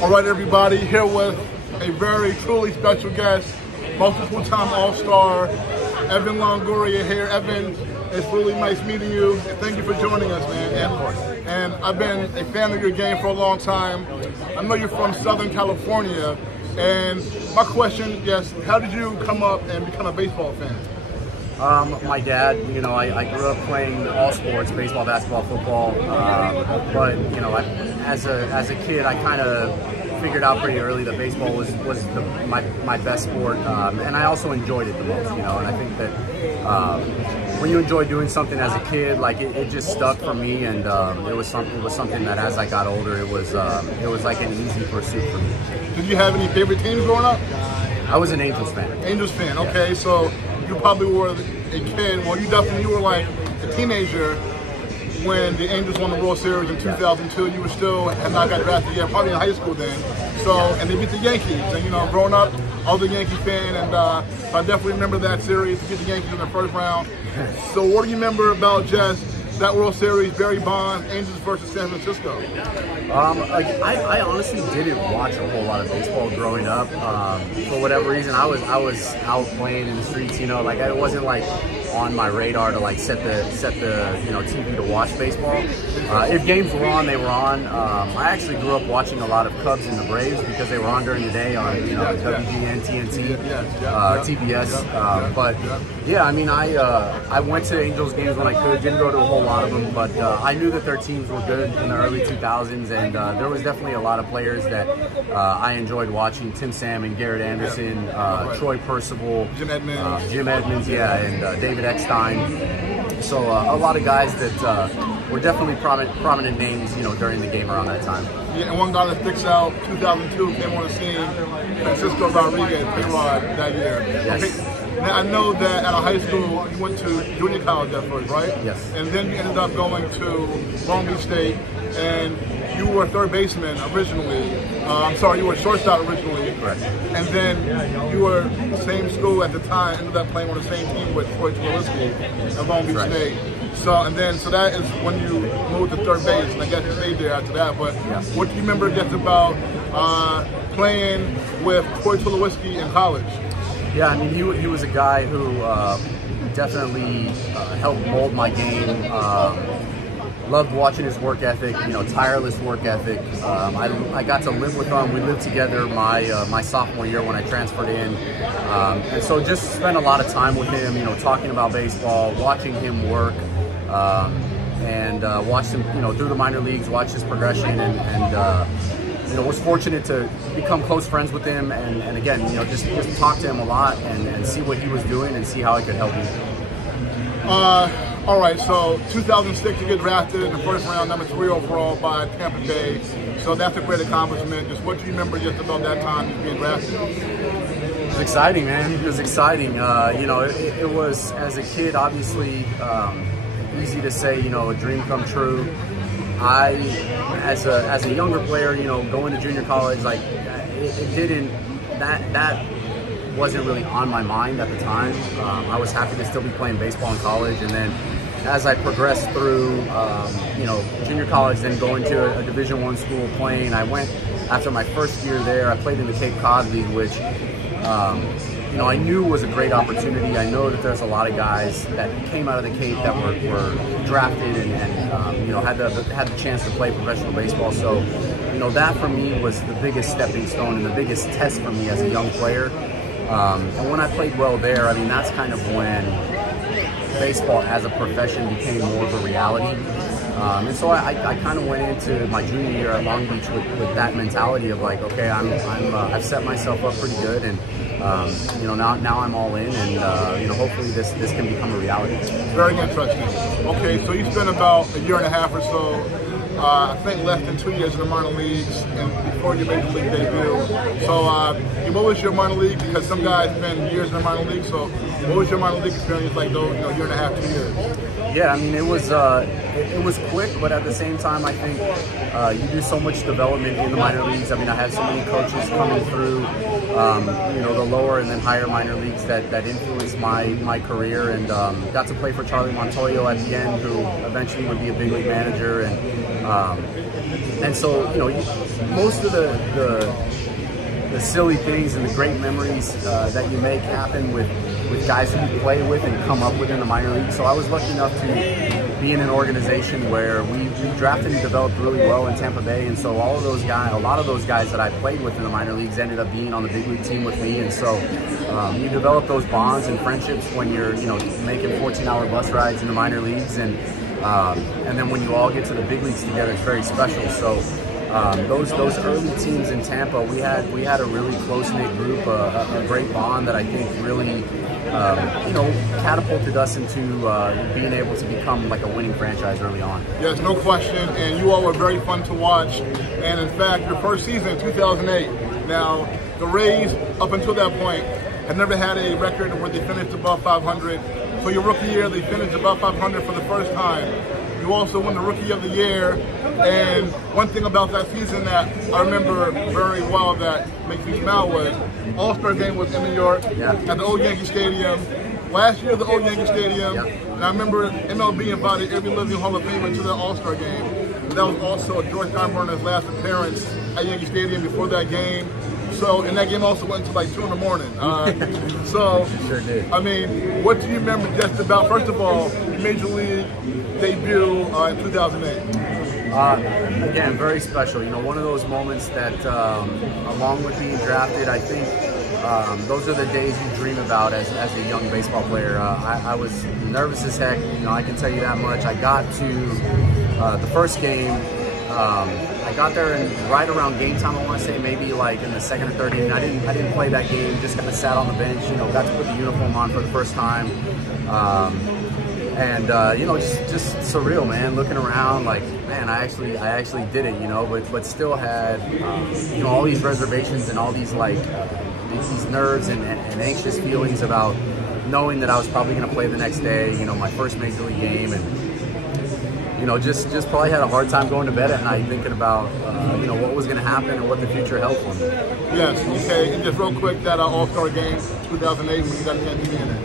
All right, everybody, here with a very truly special guest, multiple-time All-Star, Evan Longoria here. Evan, it's really nice meeting you. Thank you for joining us, man. Yeah, of course. And I've been a fan of your game for a long time. I know you're from Southern California. And my question, yes, how did you come up and become a baseball fan? My dad, I grew up playing all sports, baseball, basketball, football, but, as a kid, I kind of figured out pretty early that baseball was my best sport, and I also enjoyed it the most, and I think that when you enjoy doing something as a kid, like it just stuck for me, and it was something that as I got older, it was like an easy pursuit for me. Did you have any favorite teams growing up? I was an Angels fan. Angels fan, okay, so you probably were a kid, well, you were like a teenager when the Angels won the World Series in 2002. You had not got drafted yet, probably in high school then. So, and they beat the Yankees, and growing up, I was a Yankee fan, and I definitely remember that series, to beat the Yankees in the first round. So what do you remember about just that World Series, Barry Bonds, Angels versus San Francisco? I honestly didn't watch a whole lot of baseball growing up. For whatever reason, I was out playing in the streets. It wasn't like on my radar to like set the TV to watch baseball. If games were on, they were on. I actually grew up watching a lot of Cubs and the Braves because they were on during the day on WGN, TNT, TBS. But yeah, I went to Angels games when I could. Didn't go to a whole lot of them, but I knew that their teams were good in the early 2000s, and there was definitely a lot of players that I enjoyed watching. Tim Salmon, Garrett Anderson, Troy Percival, Jim Edmonds, yeah, and David Eckstein. So a lot of guys that were definitely prominent names, during the game around that time. Yeah, and one guy that sticks out, 2002, came on the scene, Francisco Rodriguez, P-Rod, that year. Yes. Okay. Now, I know that out of high school, you went to junior college at first, right? Yes. And then you ended up going to Long Beach State, and you were a third baseman originally. You were a shortstop originally. Correct. And then you were the same school at the time, ended up playing on the same team with Troy at Long Beach State. So that is when you moved to third base, and I guess you stayed there after that. But yes. What do you remember just about playing with Troy Tulowitzki in college? Yeah, he was a guy who definitely helped mold my game. Loved watching his work ethic, tireless work ethic. I got to live with him. We lived together my sophomore year when I transferred in. And so just spent a lot of time with him, talking about baseball, watching him work, and watched him, through the minor leagues, watch his progression, and was fortunate to become close friends with him, and again, just talk to him a lot and see what he was doing and see how I could help him. All right, so 2006 you get drafted in the first round, number 3 overall by Tampa Bay. So that's a great accomplishment. Just what do you remember just about that time being drafted? It was exciting, man. It was exciting. It was, as a kid, obviously easy to say, a dream come true. As a younger player, going to junior college, like that wasn't really on my mind at the time. I was happy to still be playing baseball in college, and then as I progressed through, junior college, then going to a Division I school playing, I went after my first year there. I played in the Cape Cod League, which I knew was a great opportunity. I know that there's a lot of guys that came out of the Cape that were drafted and had the chance to play professional baseball. So, that for me was the biggest stepping stone and the biggest test for me as a young player. And when I played well there, that's kind of when baseball as a profession became more of a reality. And so I kind of went into my junior year at Long Beach with that mentality of like, okay, I've set myself up pretty good, and now I'm all in, and hopefully this can become a reality. Very interesting. Okay, so you spent about a year and a half or so, I think less than 2 years in the minor leagues, and before your major league debut. So what was your minor league? Because some guys spend years in the minor league. So what was your minor league experience like, though? Year and a half, 2 years? Yeah, I mean, it was quick, but at the same time, I think you do so much development in the minor leagues. I mean, I had so many coaches coming through, you know, the lower and then higher minor leagues that influenced my career, and got to play for Charlie Montoyo at the end, who eventually would be a big league manager, and so, you know, most of the silly things and the great memories that you make happen with guys who you play with and come up with in the minor league. So I was lucky enough to be in an organization where we drafted and developed really well in Tampa Bay, and so all of those guys, a lot of those guys that I played with in the minor leagues ended up being on the big league team with me, and so you develop those bonds and friendships when you're, you know, making 14-hour bus rides in the minor leagues, and then when you all get to the big leagues together, it's very special. So those early teams in Tampa, we had a really close-knit group, a great bond that I think really you know, catapulted us into being able to become like a winning franchise early on. Yes, no question, and you all were very fun to watch. And in fact, your first season in 2008. Now, the Rays, up until that point, had never had a record where they finished above 500. So your rookie year, they finished above 500 for the first time. You also won the Rookie of the Year, and one thing about that season that I remember very well that makes me smile was All-Star Game was in New York at the old Yankee Stadium. Last year, the old Yankee Stadium, and I remember MLB invited every living Hall of Famer to the All-Star Game. And that was also George Steinbrenner's last appearance at Yankee Stadium before that game. So, and that game also went until like 2 in the morning. So, sure did. I mean, what do you remember just about, first of all, your Major League debut in 2008? Again, very special. You know, one of those moments that, along with being drafted, I think those are the days you dream about as a young baseball player. I was nervous as heck. You know, I can tell you that much. I got to the first game. I got there and right around game time, I want to say maybe like in the second or third inning. I didn't play that game, just kind of sat on the bench, you know, got to put the uniform on for the first time. You know, just surreal, man, looking around like, man, I actually did it, you know, but still had, you know, all these reservations and all these like, these nerves and anxious feelings about knowing that I was probably going to play the next day, you know, my first Major League game, and you know, just probably had a hard time going to bed at night thinking about, you know, what was going to happen and what the future held for me. Yes, okay, and just real quick, that All-Star Game 2008, when you got a chance to be in it.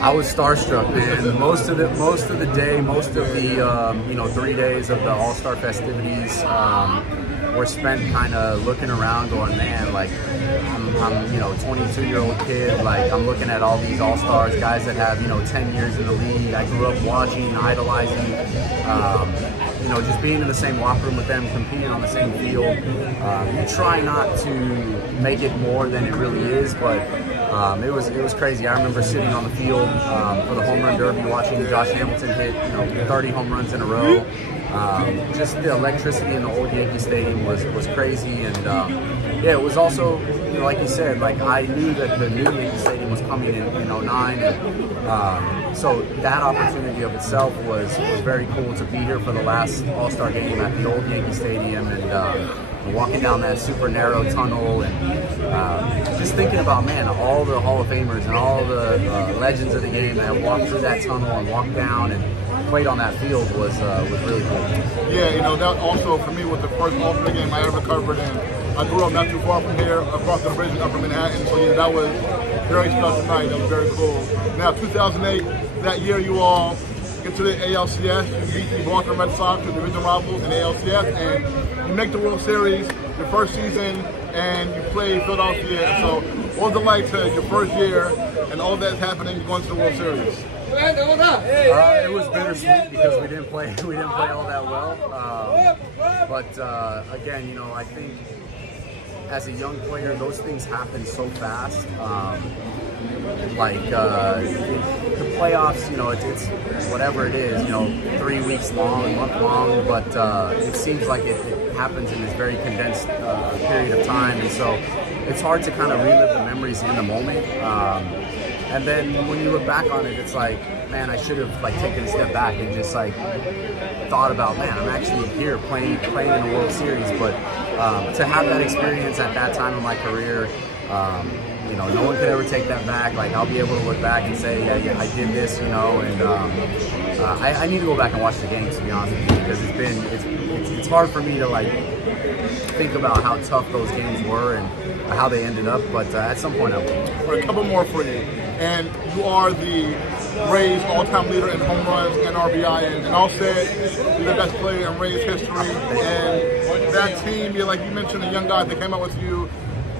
I was starstruck, man. Most of the day, most of the, you know, 3 days of the All-Star festivities were spent kind of looking around going, man, like, I'm, you know, 22-year-old kid, like, I'm looking at all these all-stars, guys that have, you know, 10 years in the league. I grew up watching, idolizing, you know, just being in the same locker room with them, competing on the same field. You try not to make it more than it really is, but it was crazy. I remember sitting on the field for the home run derby, watching Josh Hamilton hit, you know, 30 home runs in a row. Just the electricity in the old Yankee Stadium was crazy, and yeah, it was also, you know, like you said, like I knew that the new Yankee Stadium was coming in 09, and so that opportunity of itself was very cool to be here for the last All-Star game at the old Yankee Stadium, and walking down that super narrow tunnel, and just thinking about, man, all the Hall of Famers and all the legends of the game that have walked through that tunnel and walked down and played on that field was really cool. Yeah, you know, that also for me was the first All-Star game I ever covered, and I grew up not too far from here, across the bridge in Upper Manhattan, so yeah, that was very special night. That was very cool. Now, 2008, that year you all get to the ALCS, you beat the Boston Red Sox, your division rivals in the ALCS, and you make the World Series your first season, and you play Philadelphia. So what was it like to your first year and all that's happening going to the World Series? It was bittersweet because we didn't play all that well. But again, you know, I think as a young player, those things happen so fast. The playoffs, you know, it's whatever it is, you know, 3 weeks long, a month long, but it seems like it happens in this very condensed period of time, and so it's hard to kind of relive the memories in the moment. And then when you look back on it, it's like, man, I should have like taken a step back and just like thought about, man, I'm actually here playing in the World Series. But to have that experience at that time of my career, You know, no one can ever take that back. Like, I'll be able to look back and say, yeah, I did this, you know, and I need to go back and watch the games, to be honest with you, because it's hard for me to, like, think about how tough those games were and how they ended up, but at some point I will. All right, a couple more for you. And you are the Rays all-time leader in home runs and RBI, and all said, you're the best player in Rays history. And that team, like you mentioned, the young guys that came out with you,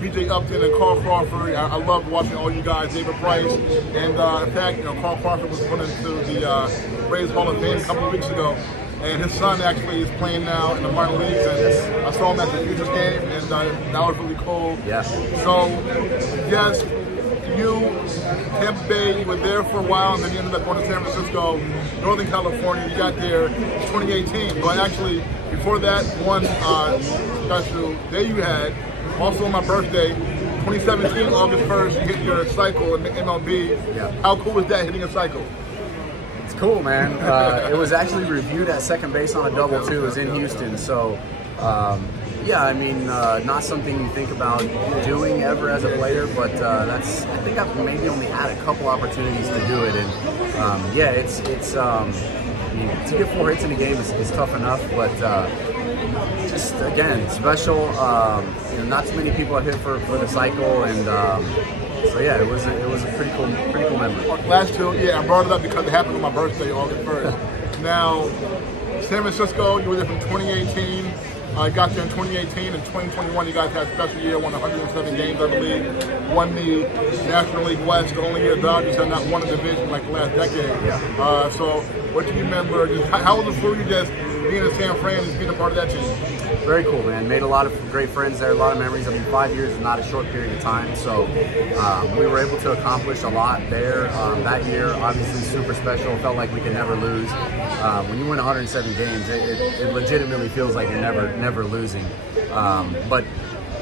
B.J. Upton and Carl Crawford. I love watching all you guys, David Price. And in fact, you know, Carl Crawford was put into the Rays Hall of Fame a couple of weeks ago. And his son actually is playing now in the minor leagues. And I saw him at the Futures game, and that was really cool. Yeah. So, yes, you, Tampa Bay, you were there for a while, and then you ended up going to San Francisco, Northern California. You got there in 2018. But actually, before that, one special day you had, also on my birthday, 2017, August 1st, you hit your cycle in MLB. Yeah. How cool was that, hitting a cycle? It's cool, man. It was actually reviewed at second base on a double, too. It was in Houston. So, yeah, I mean, not something you think about doing ever as a player, but I think I've maybe only had a couple opportunities to do it. And, yeah, I mean, to get 4 hits in a game is tough enough, but just, again, special. You know, not too many people have hit for the cycle, and so yeah, it was a pretty cool memory. Last two, yeah, I brought it up because it happened on my birthday, August 1st. Now, San Francisco, you were there from 2018. Got there in 2018 and 2021. You guys had a special year, won 107 games, I believe. Won the National League West, the only year Dodgers had not won a division like the last decade. Yeah. So, what do you remember? How was it for you just being in San Fran and being a part of that team? Very cool, man. Made a lot of great friends there, a lot of memories. I mean, 5 years is not a short period of time, so we were able to accomplish a lot there. That year, obviously, super special. Felt like we could never lose. When you win 107 games, it legitimately feels like you're never losing. But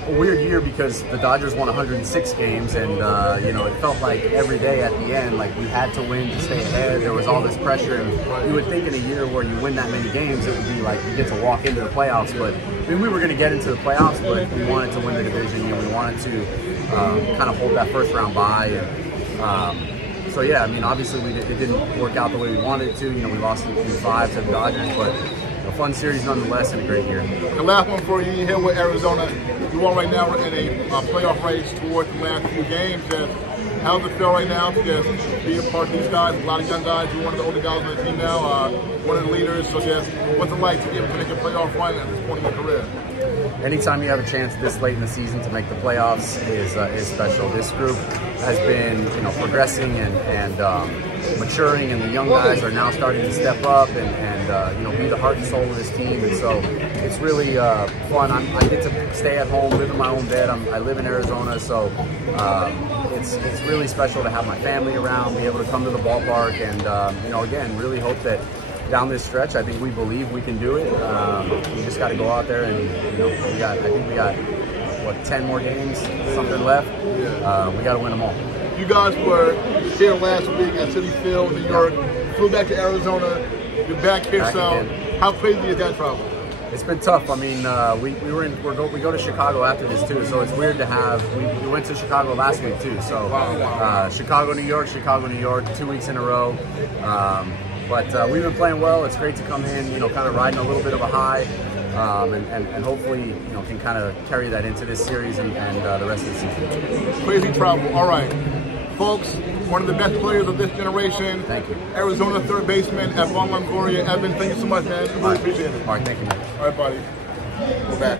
a weird year because the Dodgers won 106 games, and you know, it felt like every day at the end, like we had to win to stay ahead. There was all this pressure, and you would think in a year where you win that many games, it would be like you get to walk into the playoffs. But I mean, we were going to get into the playoffs, but we wanted to win the division, and we wanted to kind of hold that first round bye. And, so yeah, I mean, obviously it didn't work out the way we wanted it to. You know, we lost in 5 to the Dodgers, but a fun series nonetheless and a great year. The last one for you here with Arizona. You all right now are in a playoff race towards the last few games. Just how's it feel right now to just be a part of these guys? A lot of young guys. You're one of the older guys on the team now, one of the leaders. So just what's it like to be able to make a playoff run at this point in your career? Anytime you have a chance this late in the season to make the playoffs is special. This group has been, you know, progressing and maturing, and the young guys are now starting to step up and you know, be the heart and soul of this team. And so it's really fun. I get to stay at home, live in my own bed. I live in Arizona, so it's really special to have my family around, be able to come to the ballpark, and you know, again, really hope that down this stretch, I think we believe we can do it. We just got to go out there and, you know, I think we got what, 10 more games, something left. We got to win them all. You guys were here last week at Citi Field, New York. Flew back to Arizona. You're back here, so how crazy is that travel? It's been tough. I mean, we go to Chicago after this too, so it's weird to have. We went to Chicago last week too, so Chicago, New York, 2 weeks in a row. But we've been playing well. It's great to come in, you know, kind of riding a little bit of a high, and hopefully, you know, can kind of carry that into this series and the rest of the season. Crazy travel. All right, folks, one of the best players of this generation. Thank you. Arizona third baseman, Evan Longoria. Evan, thank you so much, man. I really appreciate it. Mark, thank you, man. All right, buddy. We're back.